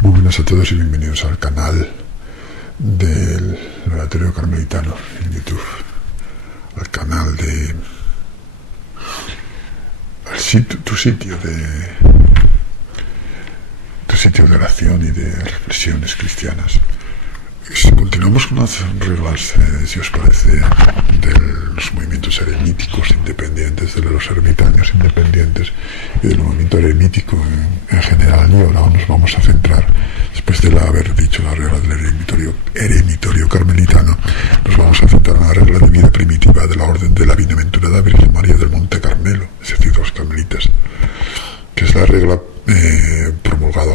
Muy buenas a todos y bienvenidos al canal del Oratorio Carmelitano en YouTube, al canal de tu sitio de oración y de reflexiones cristianas. Continuamos con las reglas, si os parece, de los movimientos eremíticos independientes, de los ermitaños independientes y del movimiento eremítico en general. Y ahora nos vamos a centrar, después de haber dicho la regla del eremitorio carmelitano, nos vamos a centrar en la regla de vida primitiva de la Orden de la Bienaventurada Virgen María del Monte Carmelo, es decir, los carmelitas, que es la regla promulgada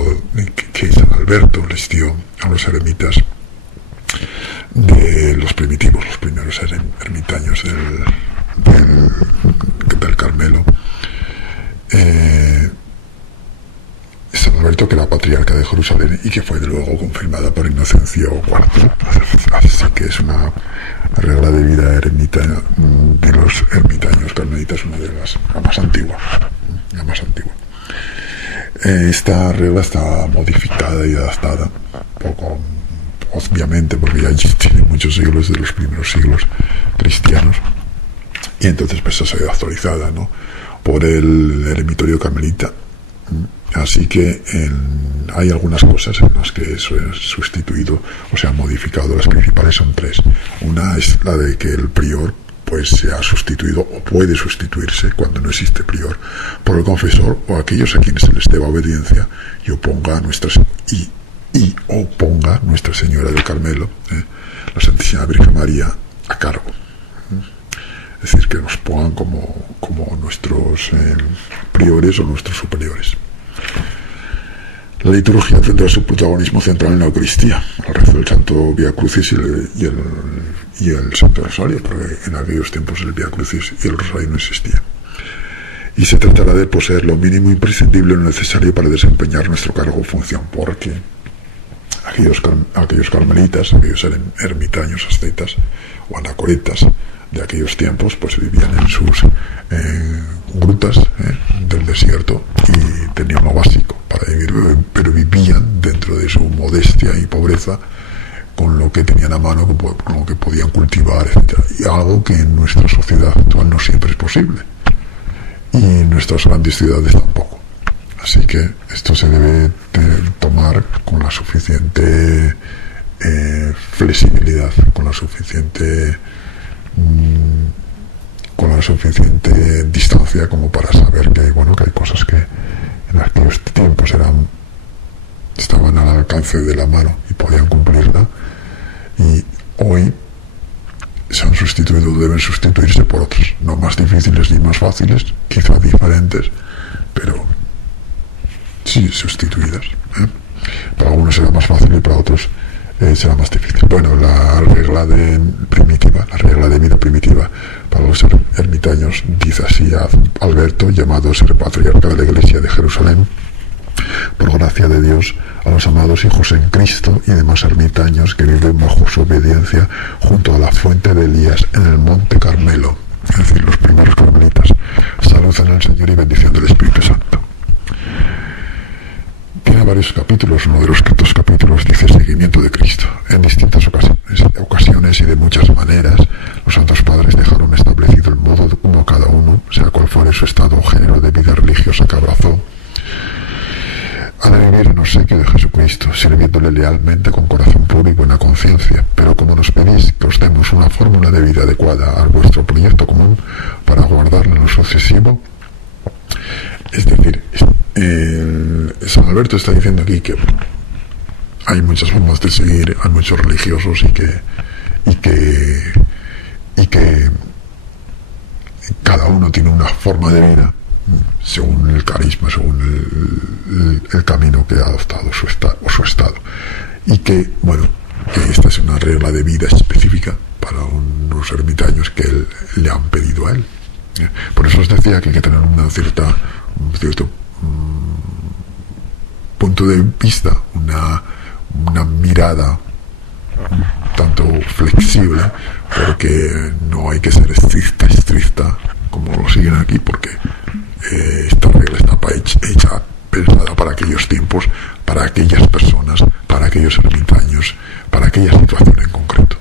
que San Alberto les dio a los eremitas de los primitivos, los primeros ermitaños del Carmelo. San Alberto, que era patriarca de Jerusalén y que fue luego confirmada por Inocencio IV. Así que es una regla de vida eremita de los ermitaños carmelitas, una de la más antigua. Esta regla está modificada y adaptada, poco obviamente, porque ya tiene muchos siglos, de los primeros siglos cristianos, y entonces pues ha sido actualizada, ¿no?, por el eremitorio carmelita. Así que hay algunas cosas en las que eso es sustituido o se ha modificado. Las principales son tres. Una es la de que el prior pues se ha sustituido o puede sustituirse, cuando no existe prior, por el confesor o aquellos a quienes se les deba obediencia y oponga a Nuestra Señora del Carmelo, la Santísima Virgen María, a cargo. Es decir, que nos pongan como nuestros priores o nuestros superiores. La liturgia tendrá su protagonismo central en la Eucaristía, el rezo del Santo Vía Crucis y el Santo Rosario, porque en aquellos tiempos el Vía Crucis y el Rosario no existía. Y se tratará de poseer lo mínimo imprescindible, lo necesario para desempeñar nuestro cargo o función, porque aquellos carmelitas, aquellos ermitaños, ascetas o anacoretas de aquellos tiempos, pues vivían en sus grutas del desierto y tenían lo básico para vivir, pero vivían dentro de su modestia y pobreza con lo que tenían a mano, con lo que podían cultivar, etc. Y algo que en nuestra sociedad actual no siempre es posible, y en nuestras grandes ciudades tampoco. Así que esto se debe tomar con la suficiente flexibilidad, con la suficiente distancia como para saber que hay cosas que en aquellos tiempos estaban al alcance de la mano y podían cumplirla, y hoy se han sustituido, deben sustituirse por otros, no más difíciles ni más fáciles, quizá diferentes, pero sí sustituidas. Para algunos será más fácil y para otros será más difícil. Bueno, la regla de vida primitiva para los ermitaños dice así: a Alberto, llamado a ser patriarca de la Iglesia de Jerusalén, por gracia de Dios, a los amados hijos en Cristo y demás ermitaños que viven bajo su obediencia junto a la fuente de Elías en el Monte Carmelo, es decir, los primeros carmelitas. Salud en el Señor y bendición del Espíritu Santo. Tiene varios capítulos. Uno de los estos capítulos dice seguimiento de Cristo. En distintas ocasiones y de muchas maneras, los santos padres dejaron establecido el modo de cómo cada uno, sea cual fuere su estado o género de vida religiosa que abrazó, ha de vivir en obsequio de Jesucristo, sirviéndole lealmente con corazón puro y buena conciencia. Pero como nos pedís que os demos una fórmula de vida adecuada a vuestro proyecto común para guardarlo en lo sucesivo, es decir, San Alberto está diciendo aquí que hay muchas formas de seguir, hay muchos religiosos y que cada uno tiene una forma de vida según el carisma, según el camino que ha adoptado su estado, y que esta es una regla de vida específica para unos ermitaños que le han pedido a él. Por eso os decía que hay que tener un cierto punto de vista, una mirada tanto flexible, porque no hay que ser estricta como lo siguen aquí, porque esta regla está hecha pensada para aquellos tiempos, para aquellas personas, para aquellos ermitaños, para aquella situación en concreto.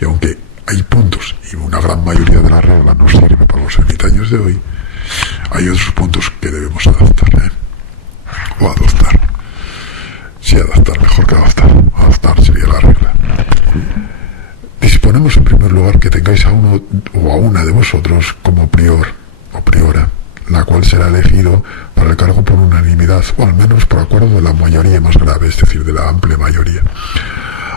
Y aunque hay puntos, y una gran mayoría de la regla no sirve para los ermitaños de hoy, hay otros puntos que debemos adaptar, o adoptar. Sí, adaptar, mejor que adoptar. Adoptar sería la regla. Disponemos en primer lugar que tengáis a uno o a una de vosotros como prior o priora, la cual será elegido para el cargo por unanimidad, o al menos por acuerdo de la mayoría más grave, es decir, de la amplia mayoría.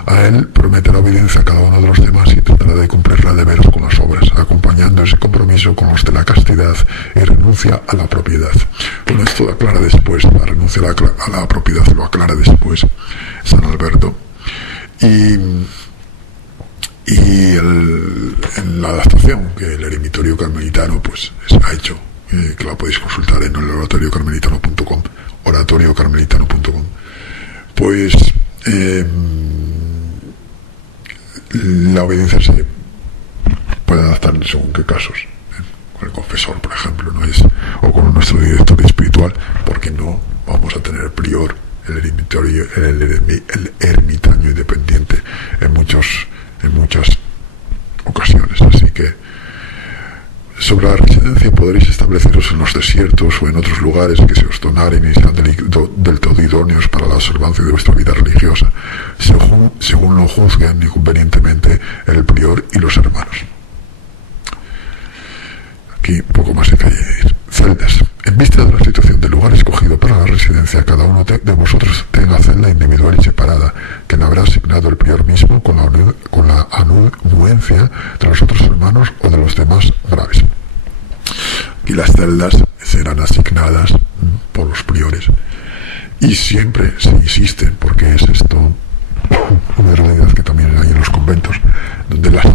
A él prometerá obediencia a cada uno de los demás y tratará de cumplirla de veras con las obras, acompañando ese compromiso con los de la castidad y renuncia a la propiedad. Bueno, esto lo aclara después, la renuncia a la propiedad lo aclara después San Alberto. Y en la adaptación que el eremitorio carmelitano pues ha hecho, que la podéis consultar en el oratoriocarmelitano.com, oratoriocarmelitano.com, pues la obediencia se puede adaptar según qué casos, con el confesor, por ejemplo, no es, o con nuestro director espiritual, porque no vamos a tener prior el ermitaño independiente en muchas ocasiones. Así que sobre la residencia podréis estableceros en los desiertos o en otros lugares que se os donaren y sean del todo idóneos para la observancia de vuestra vida religiosa, según lo juzguen inconvenientemente el prior y los hermanos. Aquí poco más hay que añadir. Celdas. En vista de la situación del lugar escogido para la residencia, cada uno de vosotros tenga celda individual y separada, que le habrá asignado el prior mismo con la anuencia de los otros hermanos o de los demás graves. Y las celdas serán asignadas por los priores. Y siempre se insisten, porque es esto una realidad que también hay en los conventos, donde las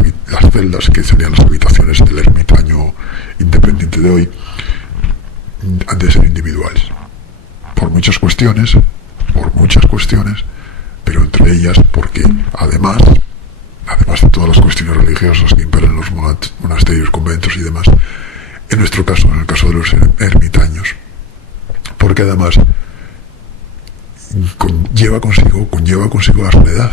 celdas, que serían las habitaciones del ermitaño independiente de hoy, han de ser individuales, por muchas cuestiones, pero entre ellas porque además de todas las cuestiones religiosas que imperan en los monasterios, conventos y demás, en nuestro caso, en el caso de los ermitaños, porque además conlleva consigo la soledad.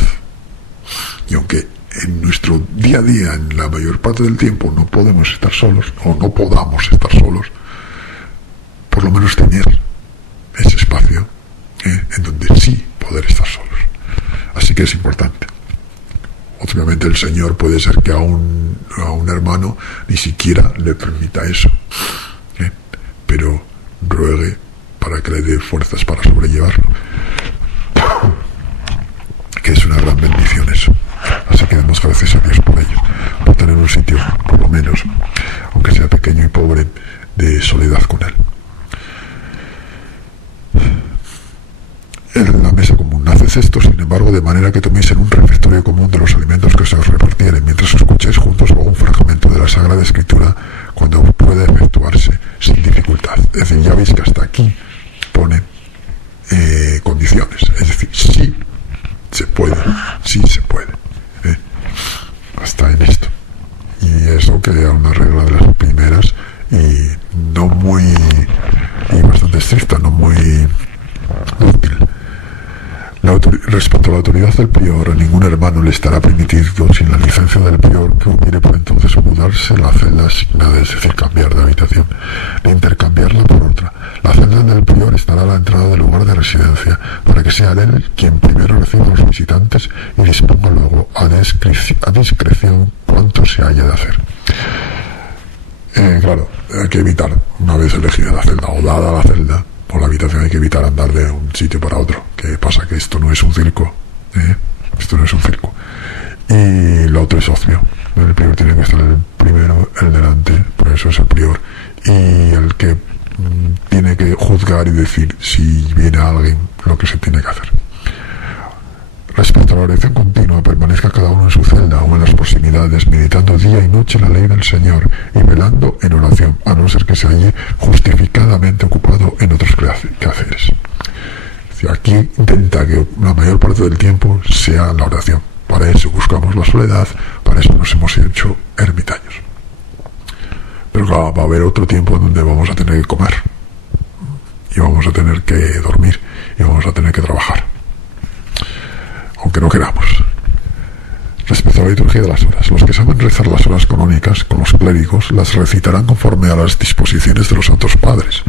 Y aunque en nuestro día a día, en la mayor parte del tiempo, no podemos estar solos, o no podamos estar solos, por lo menos tener ese espacio en donde sí poder estar solos. Así que es importante. Obviamente el Señor puede ser que a un hermano ni siquiera le permita eso, pero ruegue para que le dé fuerzas para sobrellevarlo, que es una gran bendición eso. Así que damos gracias a Dios por ello, por tener un sitio, por lo menos, aunque sea pequeño y pobre, de soledad con Él. En la mesa común, haced esto, sin embargo, de manera que toméis en un refectorio común de los alimentos que se os repartieren, mientras escuchéis juntos algún fragmento de la Sagrada Escritura, cuando pueda efectuarse sin dificultad. Es decir, ya veis que hasta aquí pone condiciones, es decir, sí se puede, hasta en esto. Y eso que era una regla de las primeras y no muy, y bastante estricta, no muy útil. Respecto a la autoridad del prior, a ningún hermano le estará permitido, sin la licencia del prior, que hubiere por entonces mudarse la celda asignada, es decir, cambiar de habitación, ni intercambiarla por otra. La celda del prior estará a la entrada del lugar de residencia, para que sea él quien primero reciba a los visitantes y disponga luego a discreción cuánto se haya de hacer. Claro, hay que evitar, una vez elegida la celda o dada la celda o la habitación, hay que evitar andar de un sitio para otro. ¿Qué pasa? Que esto no es un circo, esto no es un circo. Y lo otro es obvio. El prior tiene que estar el primero, el delante, por eso es el prior, y el que tiene que juzgar y decir si viene alguien, lo que se tiene que hacer. Respecto a la oración continua, permanezca cada uno en su celda o en las proximidades, meditando día y noche la ley del Señor y velando en oración, a no ser que se halle justificadamente ocupado en otros quehaceres. Aquí intenta que la mayor parte del tiempo sea la oración. Para eso buscamos la soledad, para eso nos hemos hecho ermitaños. Pero claro, va a haber otro tiempo en donde vamos a tener que comer. y vamos a tener que dormir y vamos a tener que trabajar, aunque no queramos. Respecto a la liturgia de las horas, los que saben rezar las horas canónicas con los clérigos las recitarán conforme a las disposiciones de los santos padres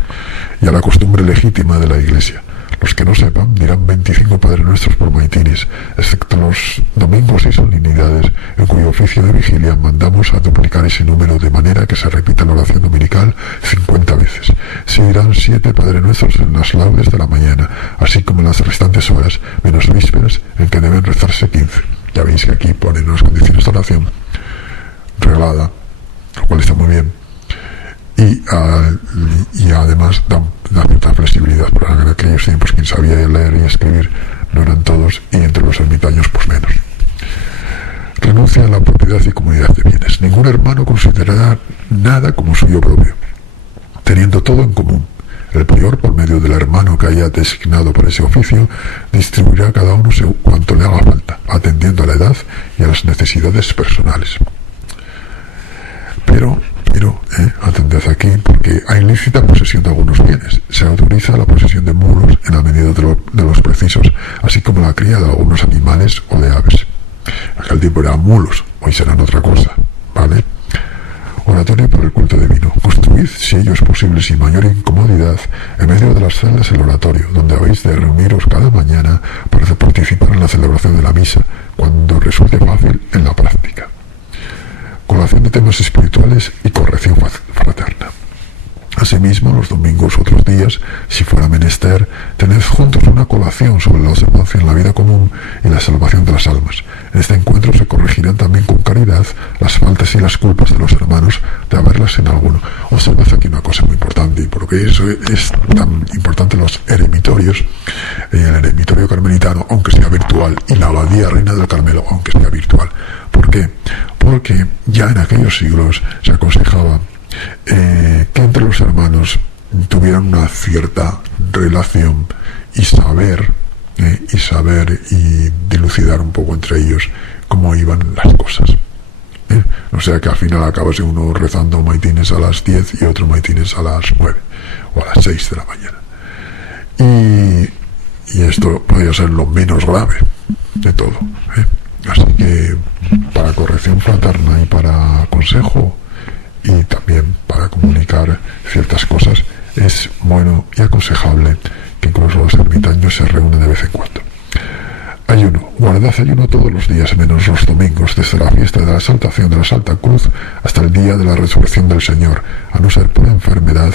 y a la costumbre legítima de la Iglesia. Los que no sepan dirán 25 Padres Nuestros por maitines, excepto los domingos y solemnidades, en cuyo oficio de vigilia mandamos a duplicar ese número de manera que se repita la oración dominical 50 veces. Se dirán 7 Padres Nuestros en las laudes de la mañana, así como en las restantes horas, menos vísperas, en que deben rezarse 15. Ya veis que aquí ponen unas condiciones de oración reglada, lo cual está muy bien. Y además da cierta flexibilidad, porque en aquellos tiempos quien sabía leer y escribir no eran todos, y entre los ermitaños pues menos. Renuncia a la propiedad y comunidad de bienes. Ningún hermano considerará nada como suyo propio, teniendo todo en común. El prior, por medio del hermano que haya designado para ese oficio, distribuirá a cada uno cuanto le haga falta, atendiendo a la edad y a las necesidades personales. Pero atended aquí, porque hay lícita posesión de algunos bienes. Se autoriza la posesión de mulos en la medida de los precisos, así como la cría de algunos animales o de aves. Aquel tiempo eran mulos, hoy serán otra cosa, ¿vale? Oratorio para el culto divino. Construid, si ello es posible sin mayor incomodidad, en medio de las celdas el oratorio, donde habéis de reuniros cada mañana para participar en la celebración de la misa, cuando resulte fácil en la práctica. Colación de temas espirituales y corrección fraterna. Asimismo, los domingos u otros días, si fuera menester, tened juntos una colación sobre la observancia en la vida común y la salvación de las almas. En este encuentro se corregirán también con caridad las faltas y las culpas de los hermanos de haberlas en alguno. Observad aquí una cosa muy importante, y porque eso es tan importante los eremitorios, el eremitorio carmelitano, aunque sea virtual, y la abadía Reina del Carmelo, aunque sea virtual. ¿Por qué? Porque ya en aquellos siglos se aconsejaba que entre los hermanos tuvieran una cierta relación y saber y dilucidar un poco entre ellos cómo iban las cosas. O sea que al final acabase uno rezando maitines a las 10 y otro maitines a las 9 o a las 6 de la mañana. Y esto podría ser lo menos grave de todo. Así que para corrección fraterna y para consejo y también para comunicar ciertas cosas es bueno y aconsejable que incluso los ermitaños se reúnen de vez en cuando. Ayuno. Guardad ayuno todos los días menos los domingos, desde la fiesta de la exaltación de la Santa Cruz hasta el día de la resurrección del Señor, a no ser por enfermedad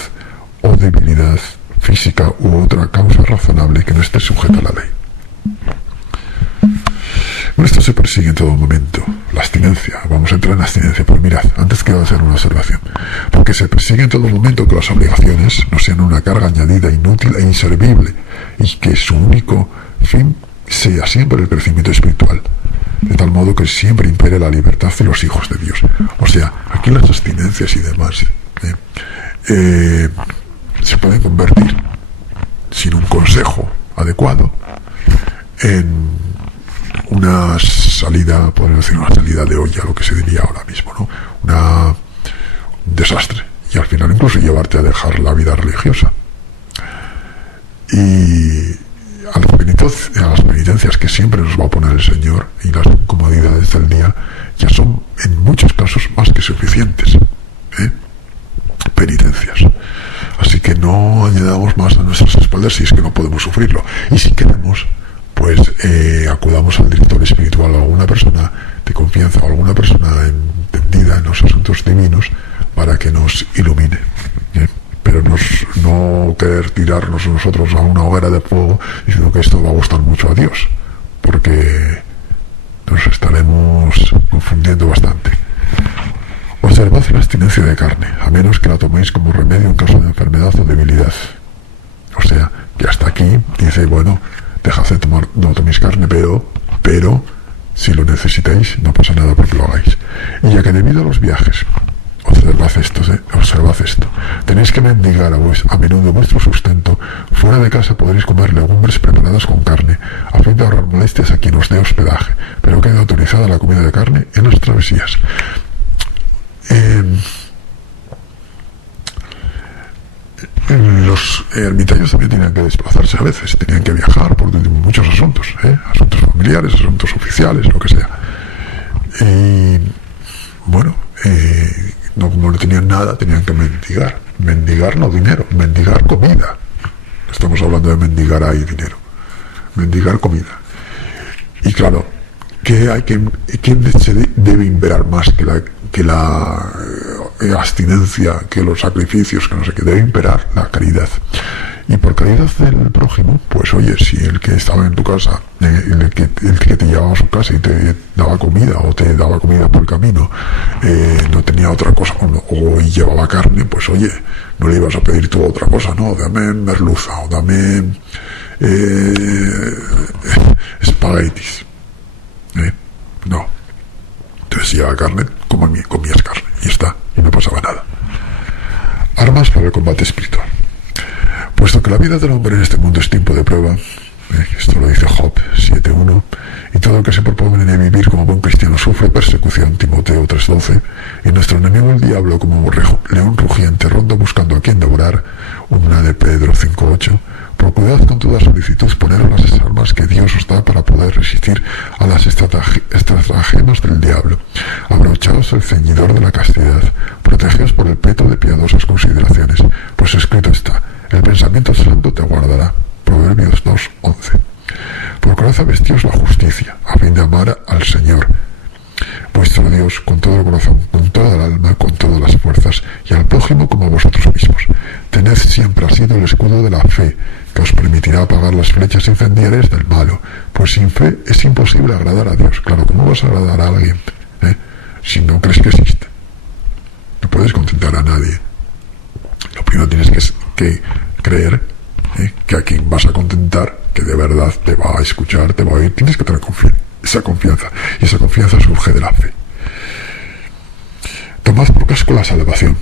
o debilidad física u otra causa razonable que no esté sujeta a la ley. Bueno, esto se persigue en todo momento, la abstinencia. Vamos a entrar en la abstinencia, pero mirad, antes quiero hacer una observación. Porque se persigue en todo momento que las obligaciones no sean una carga añadida, inútil e inservible, y que su único fin sea siempre el crecimiento espiritual, de tal modo que siempre impere la libertad de los hijos de Dios. O sea, aquí las abstinencias y demás se pueden convertir, sin un consejo adecuado, en una salida, podemos decir, una salida de olla, lo que se diría ahora mismo, ¿no? Un desastre, y al final incluso llevarte a dejar la vida religiosa. Y a las penitencias que siempre nos va a poner el Señor y las incomodidades del día ya son en muchos casos más que suficientes, penitencias. Así que no añadamos más a nuestras espaldas si es que no podemos sufrirlo, y si queremos, pues acudamos al director espiritual o a alguna persona de confianza o alguna persona entendida en los asuntos divinos para que nos ilumine. Pero no querer tirarnos nosotros a una hoguera de fuego diciendo que esto va a gustar mucho a Dios, porque nos estaremos confundiendo bastante. Observad la abstinencia de carne, a menos que la toméis como remedio en caso de enfermedad o debilidad. O sea, que hasta aquí dice, bueno, dejad de tomar, no toméis carne, pero si lo necesitáis, no pasa nada porque lo hagáis. Y ya que debido a los viajes, observad esto, tenéis que mendigar a menudo vuestro sustento. Fuera de casa podréis comer legumbres preparadas con carne, a fin de ahorrar molestias a quien os dé hospedaje, pero queda autorizada la comida de carne en las travesías. ermitaños también tenían que desplazarse a veces, tenían que viajar por muchos asuntos, asuntos familiares, asuntos oficiales, lo que sea. Y bueno, no, como no tenían nada, tenían que mendigar no dinero, mendigar comida. Estamos hablando de mendigar ahí dinero, mendigar comida. Y claro, ¿quién se debe imperar más que la abstinencia, que los sacrificios, que no sé qué? Debe imperar la caridad. Y por caridad del prójimo, pues oye, si el que estaba en tu casa, el que te llevaba a su casa y te daba comida, o te daba comida por el camino, no tenía otra cosa, o llevaba carne, pues oye, no le ibas a pedir tú otra cosa, no, dame merluza, o dame espaguetis. No. Entonces, si llevaba carne, comías carne, y está, y no pasaba nada. Armas para el combate espiritual. Puesto que la vida del hombre en este mundo es tiempo de prueba, esto lo dice Job 7.1, y todo el que se propone de vivir como buen cristiano sufre persecución, Timoteo 3.12, y nuestro enemigo el diablo, como león rugiente, ronda buscando a quien devorar, 1 de Pedro 5.8, procurad con toda solicitud poner las armas que Dios os da para poder resistir a las estratagemas del diablo. Abrochaos el ceñidor de la castidad, protegeos por el peto de piadosas consideraciones, pues escrito está: el pensamiento santo te guardará. Proverbios 2.11. Procurad vestíos la justicia, a fin de amar al Señor vuestro Dios con todo el corazón, con toda el alma, con todas las fuerzas, y al prójimo como a vosotros mismos. Tened siempre asido el escudo de la fe, que os permitirá apagar las flechas incendiarias del malo, pues sin fe es imposible agradar a Dios. Claro, ¿cómo vas a agradar a alguien si no crees que existe? No puedes contentar a nadie. Lo primero tienes que creer que a quien vas a contentar, que de verdad te va a escuchar, te va a oír, tienes que tener esa confianza, y esa confianza surge de la fe. Tomad por casco la salvación,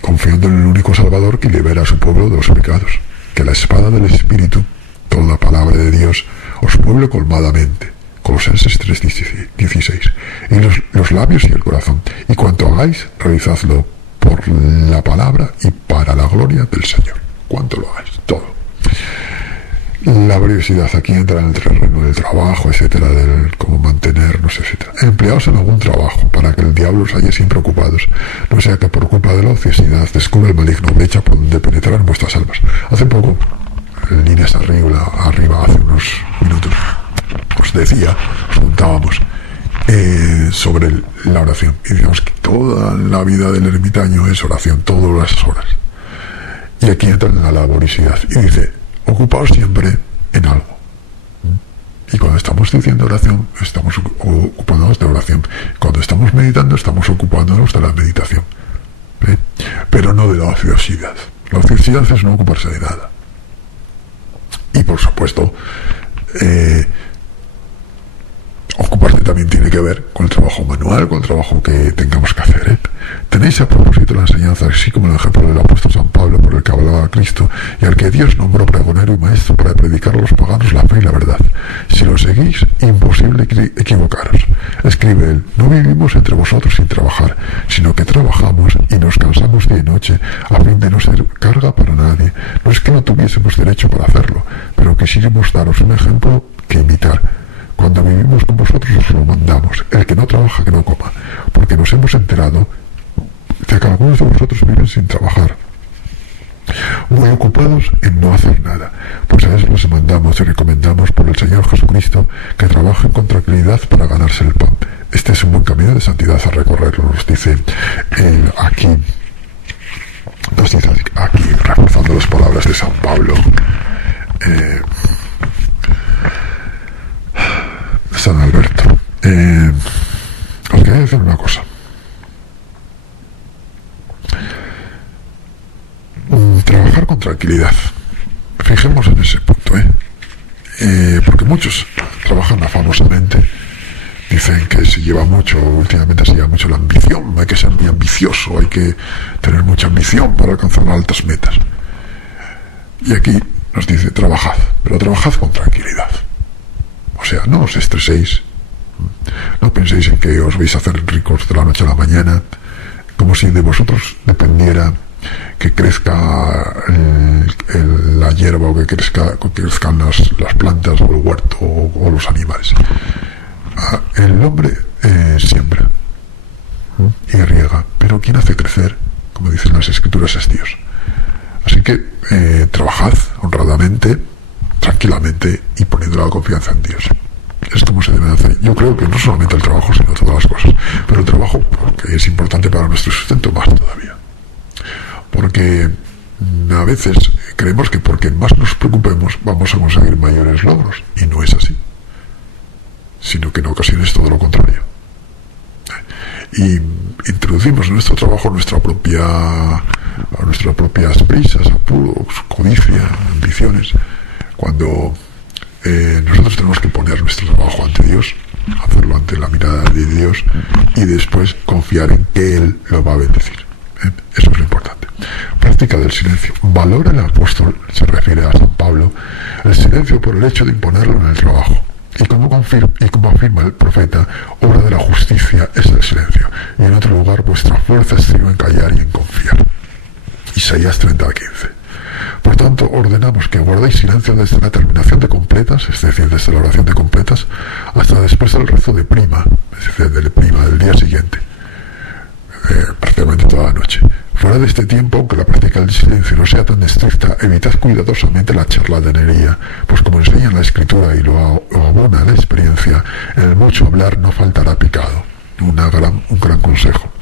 confiando en el único Salvador que libera a su pueblo de los pecados. Que la espada del Espíritu, toda la palabra de Dios, os pueble colmadamente. Colosenses 3.16. Y los labios y el corazón. Y cuanto hagáis, realizadlo por la palabra y para la gloria del Señor. Cuanto lo hagáis, todo. La briosidad, aquí entra en el terreno del trabajo, etcétera, del cómo mantenernos, etcétera. Empleaos en algún trabajo para que el diablo os halle siempre ocupados, no sea que por culpa de la ociosidad descubra el maligno brecha por donde penetrar en vuestras almas. Hace poco, en líneas arriba, hace unos minutos, os contábamos sobre la oración, y digamos que toda la vida del ermitaño es oración, todas las horas. Y aquí entra en la laboriosidad y dice: ocupaos siempre en algo. Y cuando estamos diciendo oración, estamos ocupándonos de oración. Cuando estamos meditando, estamos ocupándonos de la meditación. Pero no de la ociosidad. La ociosidad es no ocuparse de nada. Y por supuesto, ocuparse también tiene que ver con el trabajo manual, con el trabajo que tengamos que hacer. Tenéis a propósito la enseñanza, así como el ejemplo del apóstol San Pablo, por el que hablaba Cristo, y al que Dios nombró pregonero y maestro para predicar a los paganos la fe y la verdad. Si lo seguís, imposible equivocaros. Escribe él: no vivimos entre vosotros sin trabajar, sino que trabajamos y nos cansamos día y noche, a fin de no ser carga para nadie. No es que no tuviésemos derecho para hacerlo, pero quisimos daros un ejemplo que imitar. Cuando vivimos con vosotros os lo mandamos: el que no trabaja, que no coma, porque nos hemos enterado de que algunos de vosotros viven sin trabajar, muy ocupados en no hacer nada. Pues a eso les mandamos y recomendamos por el Señor Jesucristo que trabajen con tranquilidad para ganarse el pan. Este es un buen camino de santidad a recorrerlo, nos dice aquí, reforzando las palabras de San Pablo. San Alberto. Os quería decir una cosa. Trabajar con tranquilidad. Fijemos en ese punto, porque muchos trabajan afanosamente. Dicen que últimamente se lleva mucho la ambición. Hay que ser muy ambicioso, hay que tener mucha ambición para alcanzar altas metas. Y aquí nos dice: trabajad, pero trabajad con tranquilidad. O sea, no os estreséis, no penséis en que os vais a hacer ricos de la noche a la mañana, como si de vosotros dependiera que crezca la hierba o que crezcan las plantas o el huerto o los animales. El hombre siembra y riega, pero quien hace crecer, como dicen las escrituras, es Dios. Así que trabajad honradamente, tranquilamente y poniendo la confianza en Dios. Es como se debe hacer. Yo creo que no solamente el trabajo, sino todas las cosas, pero el trabajo, que es importante para nuestro sustento, más todavía, porque a veces creemos que porque más nos preocupemos vamos a conseguir mayores logros, y no es así, sino que en ocasiones todo lo contrario. Y introducimos en nuestro trabajo nuestras propias prisas, apuros, codicia, ambiciones, cuando nosotros tenemos que poner nuestro trabajo ante Dios, hacerlo ante la mirada de Dios y después confiar en que Él lo va a bendecir. Eso es lo importante. Práctica del silencio. Valora el apóstol, se refiere a San Pablo, el silencio por el hecho de imponerlo en el trabajo. Y como afirma el profeta, obra de la justicia es el silencio. Y en otro lugar, vuestra fuerza estriba en callar y en confiar. Isaías 30:15. Por tanto, ordenamos que guardéis silencio desde la terminación de completas, es decir, desde la oración de completas, hasta después del rezo de prima, es decir, del día siguiente, prácticamente toda la noche. Fuera de este tiempo, aunque la práctica del silencio no sea tan estricta, evitad cuidadosamente la charlatanería, pues como enseña la Escritura y lo abona la experiencia, en el mucho hablar no faltará pecado. Un gran consejo.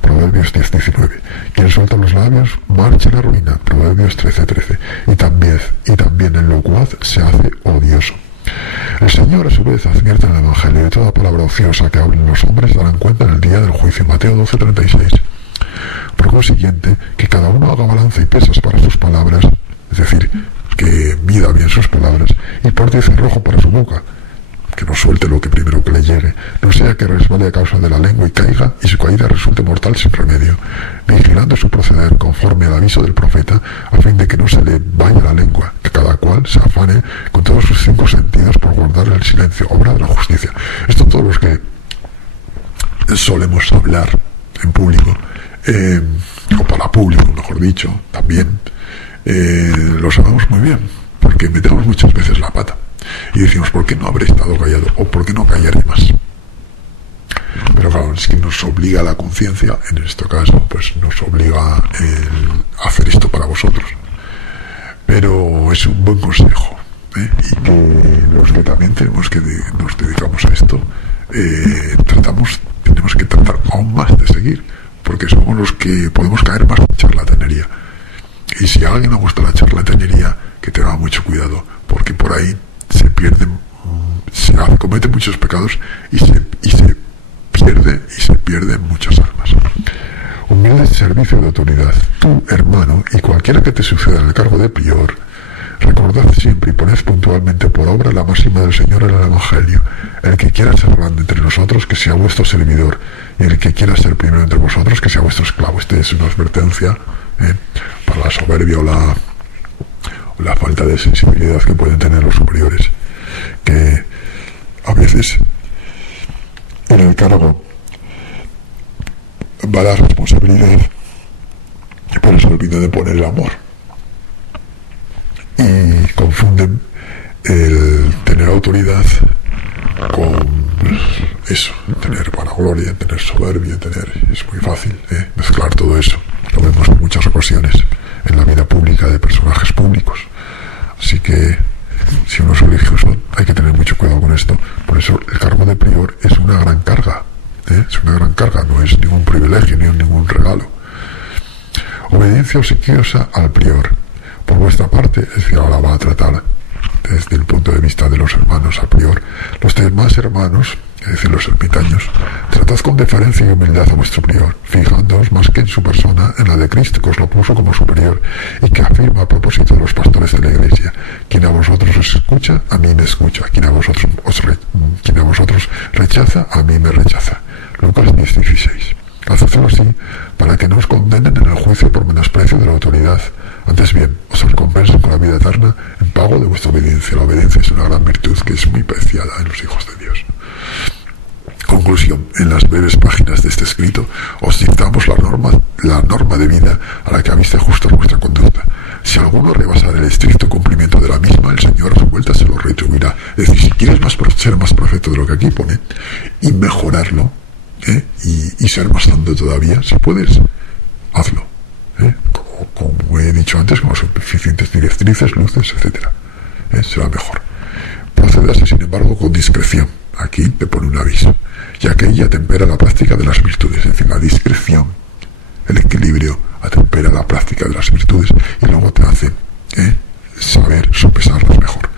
Proverbios 10:19. Quien suelta los labios marcha a la ruina. Proverbios 13:13. Y también el locuaz se hace odioso. El Señor a su vez advierte en el Evangelio de toda palabra ociosa que hablen los hombres darán cuenta en el día del juicio. Mateo 12:36. Por consiguiente, que cada uno haga balanza y pesas para sus palabras, es decir, que mida bien sus palabras, y porte cerrojo para su boca, que no suelte lo que primero que le llegue, no sea que resbale a causa de la lengua y caiga, y su caída resulte mortal sin remedio, vigilando su proceder conforme al aviso del profeta, a fin de que no se le vaya la lengua, que cada cual se afane con todos sus 5 sentidos por guardar el silencio, obra de la justicia. Esto todos los que solemos hablar en público, o para público, mejor dicho, también, lo sabemos muy bien, porque metemos muchas veces la pata. Y decimos, ¿por qué no habré estado callado? ¿O por qué no callaré más? Pero claro, es que nos obliga la conciencia, en este caso, pues nos obliga a hacer esto para vosotros. Pero es un buen consejo, y que los que también nos dedicamos a esto, tenemos que tratar aún más de seguir, porque somos los que podemos caer más en charlatanería. Y si a alguien le gusta la charlatanería, que tenga mucho cuidado, porque por ahí se cometen muchos pecados y se pierden muchas almas. Humilde servicio de autoridad. Tú, hermano, y cualquiera que te suceda en el cargo de prior, recordad siempre y poned puntualmente por obra la máxima del Señor en el Evangelio: el que quiera ser grande entre nosotros, que sea vuestro servidor, y el que quiera ser primero entre vosotros, que sea vuestro esclavo. Esta es una advertencia para la soberbia o la falta de sensibilidad que pueden tener los superiores, que a veces en el cargo va la responsabilidad y por eso olvidan de poner el amor y confunden el tener autoridad con eso, tener vanagloria, tener soberbia, es muy fácil mezclar todo eso. Lo vemos en muchas ocasiones en la vida pública de personajes públicos. Así que si uno es religioso hay que tener mucho cuidado con esto. Por eso el cargo de prior es una gran carga, es una gran carga, no es ningún privilegio ni ningún regalo. Obediencia obsequiosa al prior. Por vuestra parte, es decir, ahora va a tratar desde el punto de vista de los hermanos al prior. Los demás hermanos, es decir, los ermitaños, tratad con deferencia y humildad a vuestro prior, fijándoos más que en su persona, en la de Cristo, que os lo puso como superior, y que afirma a propósito de los pastores de la Iglesia: quien a vosotros os escucha, a mí me escucha; quien a vosotros rechaza, a mí me rechaza. Lucas 10:16. Hacedlo así, para que no os condenen en el juicio por menosprecio de la autoridad. Antes bien, os recompensen con la vida eterna en pago de vuestra obediencia. La obediencia es una gran virtud que es muy preciada en los hijos de Dios. Conclusión. En las breves páginas de este escrito os dictamos la norma de vida a la que habéis de ajustar vuestra conducta. Si alguno rebasa el estricto cumplimiento de la misma, el Señor a su vuelta se lo retribuirá. Es decir, si quieres ser más perfecto de lo que aquí pone, y mejorarlo, y ser más santo todavía, si puedes, hazlo. Como he dicho antes, con suficientes directrices, luces, etcétera. Será mejor. Procedase, sin embargo, con discreción. Aquí te pone un aviso, ya que ella tempera la práctica de las virtudes. Es decir, la discreción, el equilibrio, atempera la práctica de las virtudes y luego te hace saber sopesarlas mejor.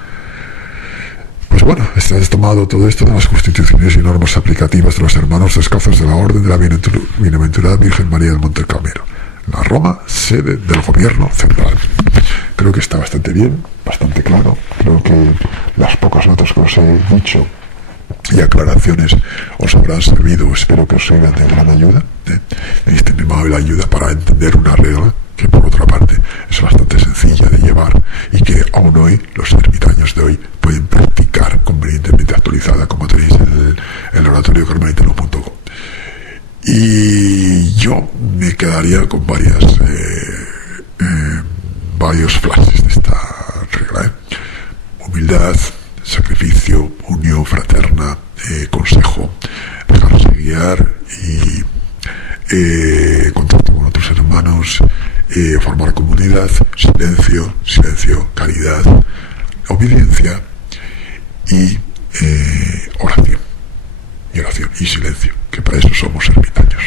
Pues bueno, has tomado todo esto de las constituciones y normas aplicativas de los hermanos descalzos de la Orden de la Bienaventurada Virgen María del Monte Carmelo, la Roma, sede del gobierno central. Creo que está bastante bien, bastante claro. Creo que las pocas notas que os he dicho y aclaraciones os habrán servido, espero que os sirvan de gran ayuda, este mismo la ayuda para entender una regla que por otra parte es bastante sencilla de llevar y que aún hoy los ermitaños de hoy pueden practicar convenientemente, actualizada, como tenéis en el oratoriocarmelitano.com. Y yo me quedaría con varios flashes de esta regla. Humildad, sacrificio, unión fraterna, consejo, dejarse guiar y contacto con otros hermanos, formar comunidad, silencio, caridad, obediencia y oración y silencio, que para eso somos ermitaños.